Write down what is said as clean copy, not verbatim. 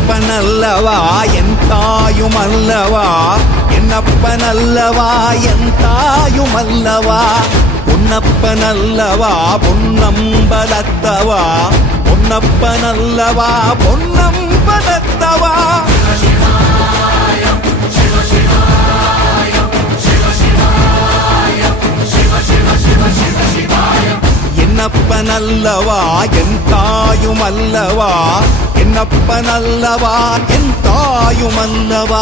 என்னப்பனல்லவா என் தாயுமல்லவா, என்னப்பனல்லவா என் தாயுமல்லவா, பொன்னப்பனல்லவா பொன்னம்பலத்தவா, பொன்னப்பனல்லவா பொன்னம்பலத்தவா. என்னப்பனல்லவா என் தாயுமல்லவா, என்னப்பனல்லவா என் தாயுமல்லவா.